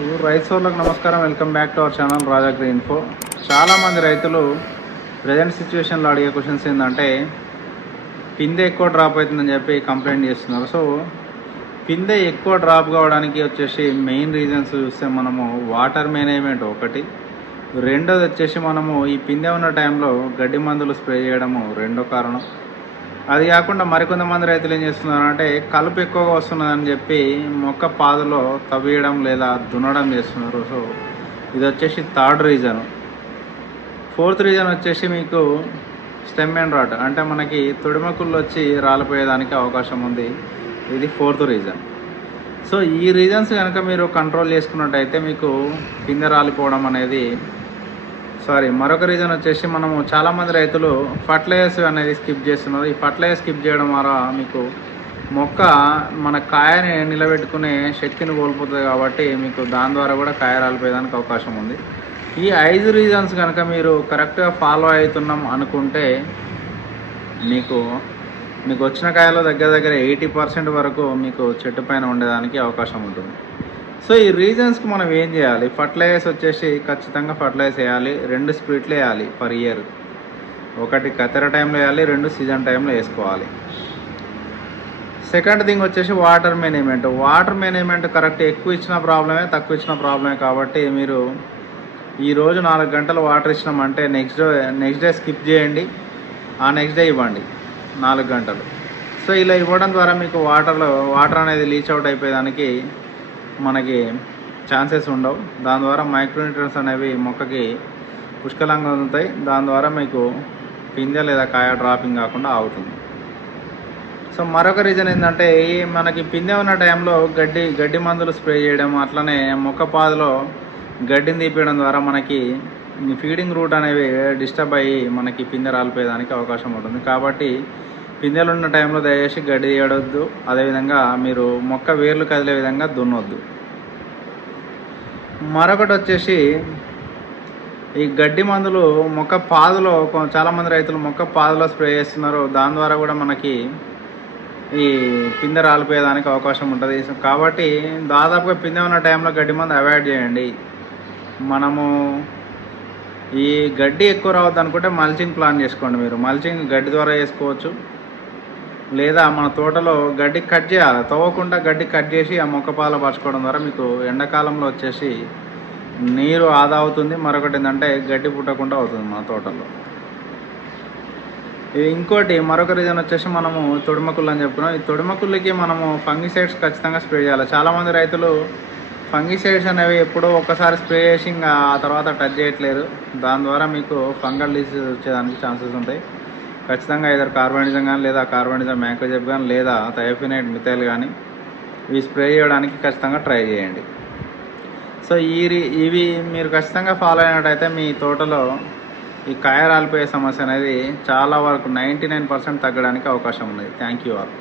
రైతులకు నమస్కారం. Welcome back to our channel Raja green info. చాలామంది రైతులు ప్రజెంట్ సిచ్యువేషన్లో అడిగే క్వశ్చన్స్ ఏంటంటే పిందె ఎక్కువ డ్రాప్ అవుతుందని చెప్పి కంప్లైంట్ చేస్తున్నారు. సో పిందె ఎక్కువ డ్రాప్ కావడానికి వచ్చేసి మెయిన్ రీజన్స్ చూస్తే మనము వాటర్ మేనేజ్మెంట్ ఒకటి. రెండోది వచ్చేసి మనము ఈ పిందె ఉన్న టైంలో గడ్డి మందులు స్ప్రే చేయడము రెండో కారణం. అది కాకుండా మరికొంతమంది రైతులు ఏం చేస్తున్నారు అంటే కలుపు ఎక్కువగా వస్తున్నదని చెప్పి మొక్క పాదులో తవ్వేయడం లేదా దున్నడం చేస్తున్నారు. సో ఇది వచ్చేసి థర్డ్ రీజన్. ఫోర్త్ రీజన్ వచ్చేసి మీకు స్టెమ్ అండ్ రాట్. అంటే మనకి తొడిమకుళ్ళు వచ్చి రాలిపోయేదానికి అవకాశం ఉంది. ఇది ఫోర్త్ రీజన్. సో ఈ రీజన్స్ కనుక మీరు కంట్రోల్ చేసుకున్నట్టయితే మీకు కింద రాలిపోవడం అనేది సారీ మరొక రీజన్ వచ్చేసి మనము చాలామంది రైతులు ఫర్టిలైజర్స్ అనేది స్కిప్ చేస్తున్నారు. ఈ ఫర్టిలైజర్ స్కిప్ చేయడం ద్వారా మీకు మొక్క మన కాయని నిలబెట్టుకునే శక్తిని కోల్పోతుంది కాబట్టి మీకు దాని ద్వారా కూడా కాయ రాలిపోయేదానికి అవకాశం ఉంది. ఈ ఐదు రీజన్స్ కనుక మీరు కరెక్ట్గా ఫాలో అవుతున్నాం అనుకుంటే మీకు మీకు వచ్చిన కాయలో దగ్గర దగ్గర ఎయిటీ పర్సెంట్ వరకు మీకు చెట్టు పైన ఉండేదానికి అవకాశం ఉంటుంది. సో ఈ రీజన్స్కి మనం ఏం చేయాలి? ఫర్టిలైజర్స్ వచ్చేసి ఖచ్చితంగా ఫర్టిలైజ్ వేయాలి. రెండు స్ప్లిట్లు వేయాలి పర్ ఇయర్ ఒకటి కత్తెర టైంలో వేయాలి రెండు సీజన్ టైంలో వేసుకోవాలి. సెకండ్ థింగ్ వచ్చేసి water management water management correct ఎక్కువ ఇచ్చిన ప్రాబ్లమే తక్కువ ఇచ్చిన ప్రాబ్లమే కాబట్టి మీరు ఈరోజు నాలుగు గంటలు water ఇచ్చినామంటే next day next day skip చేయండి. ఆ నెక్స్ట్ డే ఇవ్వండి. నాలుగు గంటలు. సో ఇలా ఇవ్వడం ద్వారా మీకు వాటర్లో వాటర్ అనేది లీచ్ అవుట్ అయిపోయేదానికి మనకి ఛాన్సెస్ ఉండవు. దాని ద్వారా మైక్రోన్యూట్రియన్స్ అనేవి మొక్కకి పుష్కలంగా అందుతాయి దాని ద్వారా మీకు పిందె లేదా కాయ డ్రాపింగ్ కాకుండా ఆగుతుంది. సో మరొక రీజన్ ఏంటంటే ఈ మనకి పిందె ఉన్న టైంలో గడ్డి గడ్డి మందులు స్ప్రే చేయడం అట్లనే మొక్క పాదులో గడ్డిని తీపియడం ద్వారా మనకి ఫీడింగ్ రూట్ అనేవి డిస్టర్బ్ అయ్యి మనకి పిందె రాలిపోయేదానికి అవకాశం ఉంటుంది. కాబట్టి పిందెలు ఉన్న టైంలో దయచేసి గడ్డి తీయడొద్దు. అదేవిధంగా మీరు మొక్క వేర్లు కదిలే విధంగా దున్నొద్దు. మరొకటి వచ్చేసి ఈ గడ్డి మందులు మొక్క పాదులో చాలామంది రైతులు మొక్క పాదులో స్ప్రే చేస్తున్నారు. దాని ద్వారా కూడా మనకి ఈ పిందె రాలిపోయేదానికి అవకాశం ఉంటుంది. కాబట్టి దాదాపుగా పిందె ఉన్న టైంలో గడ్డి మందు అవాయిడ్ చేయండి. మనము ఈ గడ్డి ఎక్కువ రావద్దు అనుకుంటే మల్చింగ్ ప్లాన్ చేసుకోండి మీరు. మల్చింగ్ గడ్డి ద్వారా చేసుకోవచ్చు. లేదా మన తోటలో గడ్డి కట్ చేయాలి తవ్వకుండా గడ్డి కట్ చేసి ఆ మొక్కపాల పరచుకోవడం ద్వారా మీకు ఎండాకాలంలో వచ్చేసి నీరు ఆదా అవుతుంది. మరొకటి ఏంటంటే గడ్డి పుట్టకుండా అవుతుంది మన తోటలో. ఇది ఇంకోటి మరొక రీజన్ వచ్చేసి మనము తొడిమకుళ్ళు అని చెప్పుకున్నాం. ఈ తొడిమకుళ్ళకి మనము ఫంగిసైడ్స్ ఖచ్చితంగా స్ప్రే చేయాలి. చాలామంది రైతులు ఫంగిసైడ్స్ అనేవి ఎప్పుడో ఒక్కసారి స్ప్రే చేసి ఇంకా ఆ తర్వాత టచ్ చేయట్లేరు. దాని ద్వారా మీకు ఫంగల్ డిసీజ్ వచ్చేదానికి ఛాన్సెస్ ఉంటాయి. ఖచ్చితంగా ఇద్దరు కార్బనిజం కానీ లేదా కార్బనిజం మ్యాంకోజెబ్ కానీ లేదా థయోఫినైడ్ మిథైల్ కానీ ఇవి స్ప్రే చేయడానికి ఖచ్చితంగా ట్రై చేయండి. సో ఈ రి- ఇవి మీరు ఖచ్చితంగా ఫాలో అయినట్టయితే మీ తోటలో ఈ కాయ రాలిపోయే సమస్య అనేది చాలా వరకు నైంటీ నైన్ పర్సెంట్ తగ్గడానికి అవకాశం ఉంది థ్యాంక్ యూ ఆల్.